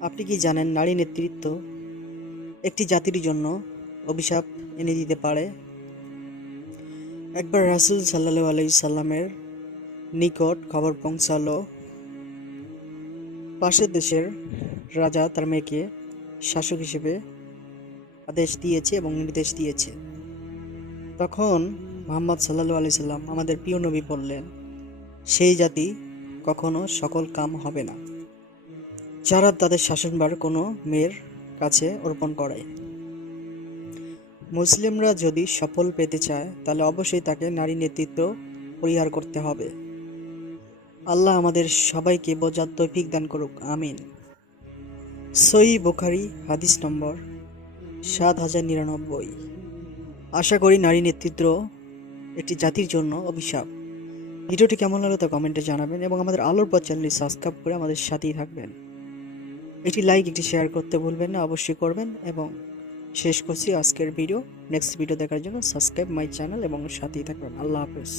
আপনি কি জানেন নারী নেতৃত্ব একটি জাতির জন্য অভিশাপ এনে দিতে পারে? একবার রাসুল সাল্লাহ আলাই সাল্লামের নিকট খবর পৌঁছালো। পাশের দেশের রাজা তার মেয়েকে শাসক হিসেবে আদেশ দিয়েছে এবং নির্দেশ দিয়েছে। তখন মোহাম্মদ সাল্লাল্লাহু আলি সাল্লাম আমাদের প্রিয় নবী বললেন, সেই জাতি কখনো সকল কাম হবে না। যারা তাদের শাসনবার কোনো মেয়ের কাছে অর্পণ করে মুসলিমরা যদি সফল পেতে চায়, তাহলে অবশ্যই তাকে নারী নেতৃত্ব পরিহার করতে হবে। আল্লাহ আমাদের সবাইকে বোঝার তৌফিক দান করুক, আমিন। সই বুখারি, হাদিস নম্বর সাত হাজার নিরানব্বই। আশা করি নারী নেতৃত্ব একটি জাতির জন্য অভিশাপ। ভিডিওটি কেমন লাগল তা কমেন্টে জানাবেন এবং আমাদের আলোর পর চ্যানেলটি সাবস্ক্রাইব করে আমাদের সাথেই থাকবেন। একটি লাইক একটি শেয়ার করতে ভুলবেন না, অবশ্যই করবেন এবং শেষ করছি আজকের ভিডিও নেক্সট ভিডিও দেখার জন্য সাবস্ক্রাইব মাই চ্যানেল এবং সাথেই থাকবেন। আল্লাহ হাফেজ।